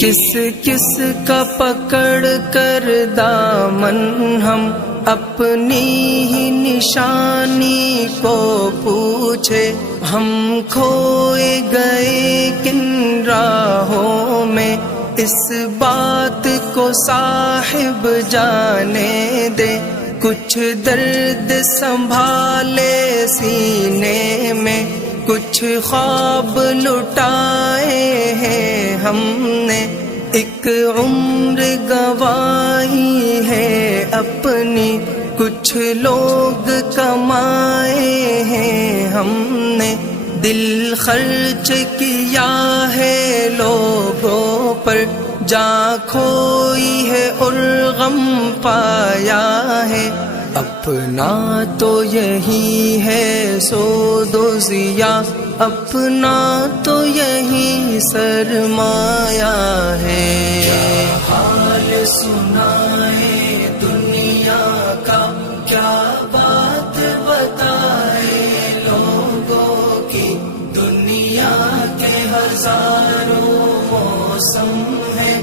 کس کس کا پکڑ کر دامن ہم اپنی ہی نشانی کو پوچھے، ہم کھوئے گئے کن راہوں میں، اس بات کو صاحب جانے دے، کچھ درد سنبھالے سینے میں، کچھ خواب لٹائے ہیں ہم نے، ایک عمر گنوائی ہے اپنی، کچھ لوگ کمائے ہیں ہم نے، دل خرچ کیا ہے لوگوں پر، جاں کھوئی ہے اور غم پایا ہے، اپنا تو یہی ہے سود و ضیاء، اپنا تو یہی سرمایہ ہے۔ کیا حال سنائے دنیا کا، کیا بات بتائے لوگوں کی، دنیا کے ہزاروں موسم ہے،